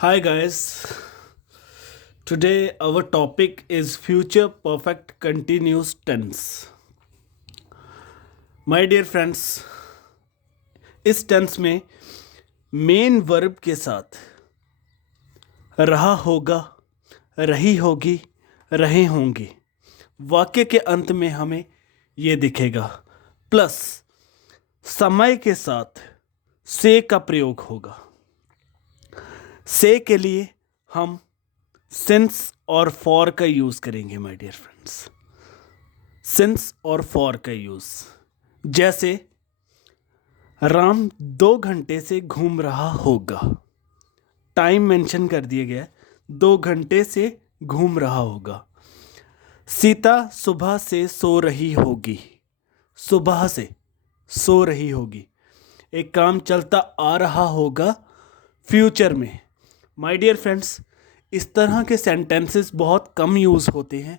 Hi guys, today our topic is future perfect continuous tense. My dear friends, इस tense में main verb के साथ रहा होगा, रही होगी, रहे होंगे वाक्य के अंत में हमें ये दिखेगा, प्लस समय के साथ से का प्रयोग होगा। से के लिए हम सिंस और फॉर का यूज करेंगे माय डियर फ्रेंड्स। सिंस और फॉर का यूज, जैसे राम 2 घंटे से घूम रहा होगा। टाइम मेंशन कर दिया गया है, 2 घंटे से घूम रहा होगा। सीता सुबह से सो रही होगी। सुबह से सो रही होगी। एक काम चलता आ रहा होगा फ्यूचर में। माय डियर फ्रेंड्स, इस तरह के सेंटेंसेस बहुत कम यूज़ होते हैं,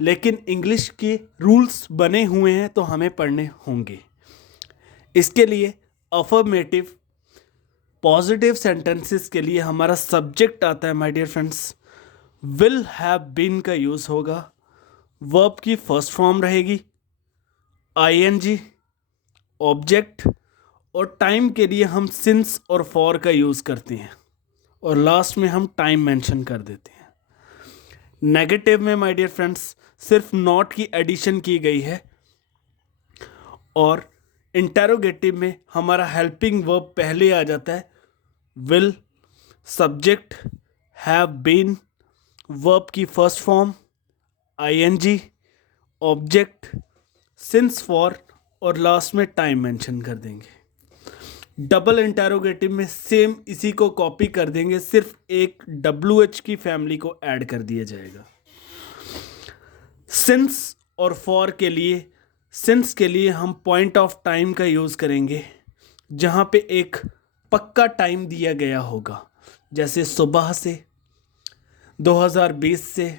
लेकिन इंग्लिश के रूल्स बने हुए हैं तो हमें पढ़ने होंगे। इसके लिए अफर्मेटिव पॉजिटिव सेंटेंसेस के लिए हमारा सब्जेक्ट आता है my dear friends. Will have been का यूज़ होगा। वर्ब की फर्स्ट फॉर्म रहेगी आईएनजी, ऑब्जेक्ट, और टाइम के लिए हम सिंस और फॉर का यूज़ करते हैं, और लास्ट में हम टाइम मेंशन कर देते हैं। नेगेटिव में माय डियर फ्रेंड्स सिर्फ नॉट की एडिशन की गई है, और इंटेरोगेटिव में हमारा हेल्पिंग वर्ब पहले आ जाता है। Will, subject, have been, verb की first form ING, object, since for, और लास्ट में टाइम मेंशन कर देंगे। डबल इंटेरोगेटिव में सेम इसी को कॉपी कर देंगे, सिर्फ एक WH की फैमिली को ऐड कर दिया जाएगा। सिंस और फॉर के लिए, सिंस के लिए हम पॉइंट ऑफ टाइम का यूज़ करेंगे, जहाँ पे एक पक्का टाइम दिया गया होगा, जैसे सुबह से, 2020 से,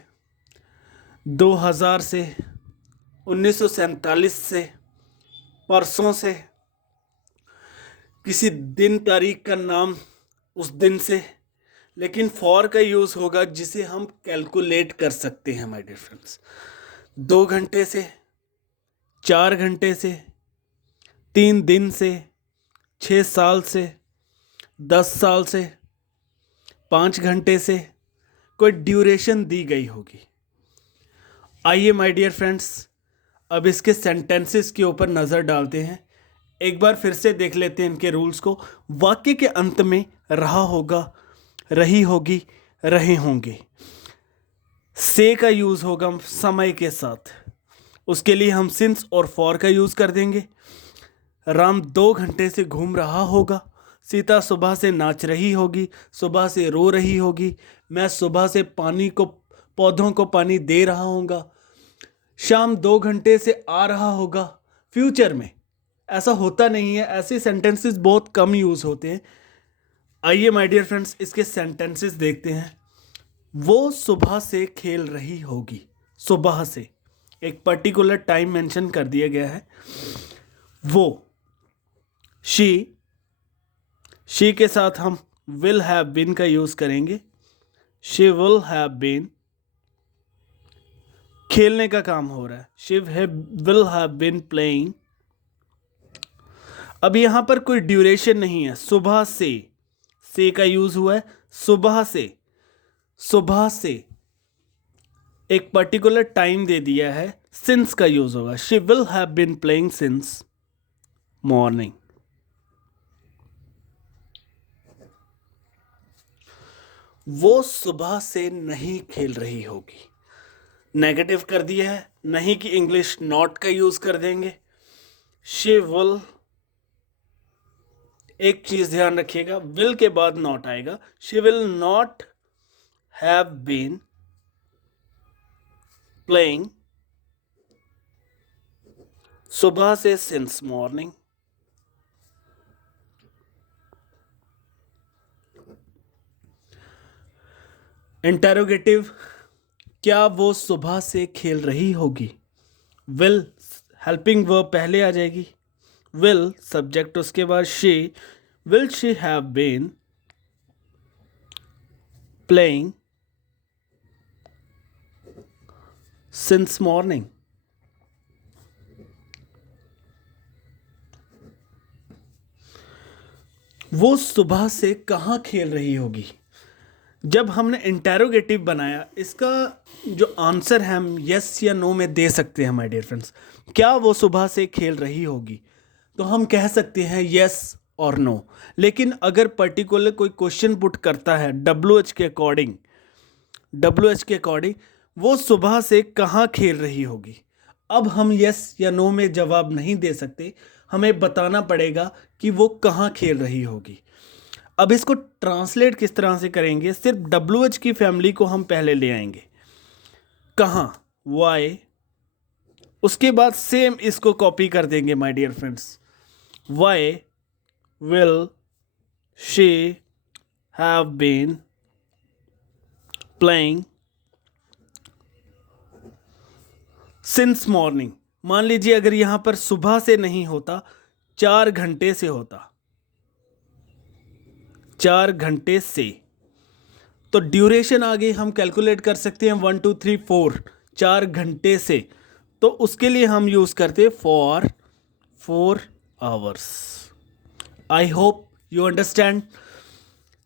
2000 से, 1947 से, परसों से, किसी दिन तारीख का नाम उस दिन से। लेकिन फॉर का यूज़ होगा जिसे हम कैलकुलेट कर सकते हैं माय डियर फ्रेंड्स। 2 घंटे से, 4 घंटे से, 3 दिन से, 6 साल से, 10 साल से, 5 घंटे से, कोई ड्यूरेशन दी गई होगी। आइए माय डियर फ्रेंड्स, अब इसके सेंटेंसेस के ऊपर नज़र डालते हैं। एक बार फिर से देख लेते हैं इनके रूल्स को। वाक्य के अंत में रहा होगा, रही होगी, रहे होंगे। से का यूज़ होगा समय के साथ, उसके लिए हम सिंस और फॉर का यूज़ कर देंगे। राम 2 घंटे से घूम रहा होगा। सीता सुबह से नाच रही होगी, सुबह से रो रही होगी। मैं सुबह से पानी को, पौधों को पानी दे रहा होगा। शाम 2 घंटे से आ रहा होगा। फ्यूचर में ऐसा होता नहीं है, ऐसे सेंटेंसेस बहुत कम यूज़ होते हैं। आइए माय डियर फ्रेंड्स, इसके सेंटेंसेस देखते हैं। वो सुबह से खेल रही होगी। सुबह से एक पर्टिकुलर टाइम मेंशन कर दिया गया है। वो, शी के साथ हम विल हैव बीन का यूज़ करेंगे। शी विल हैव बीन, खेलने का काम हो रहा है। She will have been playing. अब यहाँ पर कोई ड्यूरेशन नहीं है। सुबह से का यूज़ हुआ है। सुबह से, सुबह से एक पर्टिकुलर टाइम दे दिया है। सिंस का यूज़ होगा। She will have been playing since morning. वो सुबह से नहीं खेल रही होगी। नेगेटिव कर दिया है, नहीं की इंग्लिश नॉट का यूज़ कर देंगे। शी विल, एक चीज ध्यान रखिएगा, विल के बाद नॉट आएगा। She will not have been playing सुबह से सिंस मॉर्निंग। इंटेरोगेटिव, क्या वो सुबह से खेल रही होगी। विल हेल्पिंग वर्ब पहले आ जाएगी। विल सब्जेक्ट, उसके बाद she, will she have been playing since morning. वो सुबह से कहाँ खेल रही होगी। जब हमने इंटेरोगेटिव बनाया, इसका जो आंसर है हम यस या नो में दे सकते हैं माय डियर फ्रेंड्स। क्या वो सुबह से खेल रही होगी, तो हम कह सकते हैं यस और नो। लेकिन अगर पर्टिकुलर कोई क्वेश्चन पुट करता है WH के अकॉर्डिंग वो सुबह से कहाँ खेल रही होगी, अब हम यस या नो में जवाब नहीं दे सकते, हमें बताना पड़ेगा कि वो कहाँ खेल रही होगी। अब इसको ट्रांसलेट किस तरह से करेंगे, सिर्फ WH की फैमिली को हम पहले ले आएंगे, कहाँ, वाई, उसके बाद सेम इसको कॉपी कर देंगे my dear friends. Why will she have been playing since morning. मान लीजिए अगर यहां पर सुबह से नहीं होता, 4 घंटे से होता, 4 घंटे से, तो ड्यूरेशन आगे हम कैलकुलेट कर सकते हैं 1 2 3 4, 4 घंटे से, तो उसके लिए हम यूज करते for 4 hours. I hope you understand.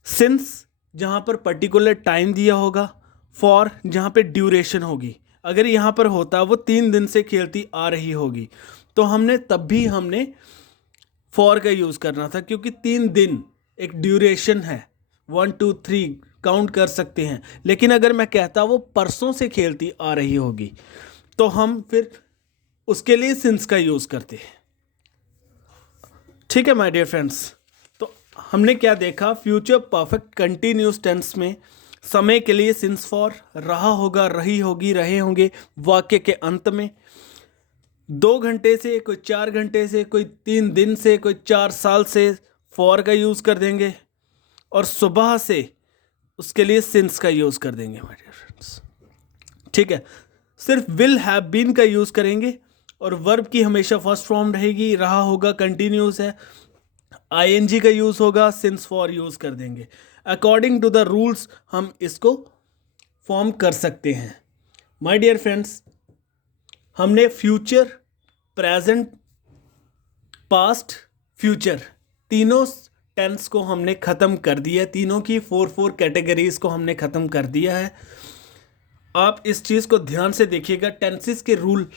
Since जहां पर पर्टिकुलर टाइम दिया होगा, फॉर जहां पे ड्यूरेशन होगी। अगर यहाँ पर होता वो 3 दिन से खेलती आ रही होगी, तो तब भी हमने फॉर का यूज़ करना था, क्योंकि 3 दिन एक ड्यूरेशन है, 1 2 3 काउंट कर सकते हैं। लेकिन अगर मैं कहता वो परसों से खेलती आ रही होगी, तो हम फिर उसके लिए सिंस का यूज़ करते हैं। ठीक है माय डियर फ्रेंड्स, तो हमने क्या देखा, फ्यूचर परफेक्ट कंटिन्यूस टेंस में समय के लिए सिंस फॉर, रहा होगा, रही होगी, रहे होंगे वाक्य के अंत में। 2 घंटे से, कोई 4 घंटे से, कोई 3 दिन से, कोई 4 साल से फॉर का यूज़ कर देंगे, और सुबह से उसके लिए सिंस का यूज़ कर देंगे माय डियर फ्रेंड्स। ठीक है, सिर्फ विल हैव बीन का यूज़ करेंगे, और वर्ब की हमेशा फर्स्ट फॉर्म रहेगी, रहा होगा कंटिन्यूस है, ING का यूज़ होगा, सिंस फॉर यूज़ कर देंगे। अकॉर्डिंग टू द रूल्स हम इसको फॉर्म कर सकते हैं। माय डियर फ्रेंड्स, हमने फ्यूचर, प्रेजेंट, पास्ट, फ्यूचर तीनों टेंस को हमने ख़त्म कर दिया, तीनों की 4 कैटेगरीज को हमने ख़त्म कर दिया है। आप इस चीज़ को ध्यान से देखिएगा, टेंसेस के रूल,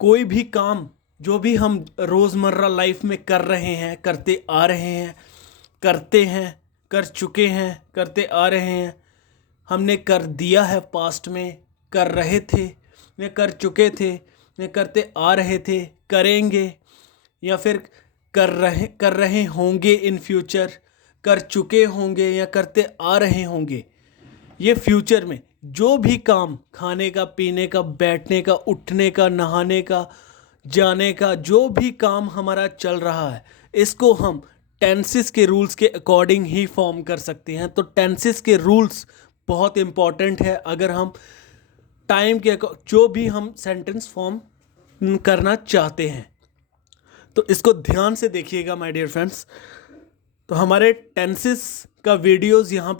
कोई भी काम जो भी हम रोज़मर्रा लाइफ में कर रहे हैं, करते आ रहे हैं, करते हैं, कर चुके हैं, करते आ रहे हैं, हमने कर दिया है पास्ट में, कर रहे थे या कर चुके थे या करते आ रहे थे, करेंगे या फिर कर रहे होंगे इन फ्यूचर, कर चुके होंगे या करते आ रहे होंगे। ये फ्यूचर में जो भी काम, खाने का, पीने का, बैठने का, उठने का, नहाने का, जाने का, जो भी काम हमारा चल रहा है, इसको हम टेंसेस के रूल्स के अकॉर्डिंग ही फॉर्म कर सकते हैं। तो टेंसेस के रूल्स बहुत इंपॉर्टेंट है, अगर हम टाइम के जो भी हम सेंटेंस फॉर्म करना चाहते हैं, तो इसको ध्यान से देखिएगा माय डियर फ्रेंड्स। तो हमारे टेंसेस का वीडियोस यहाँ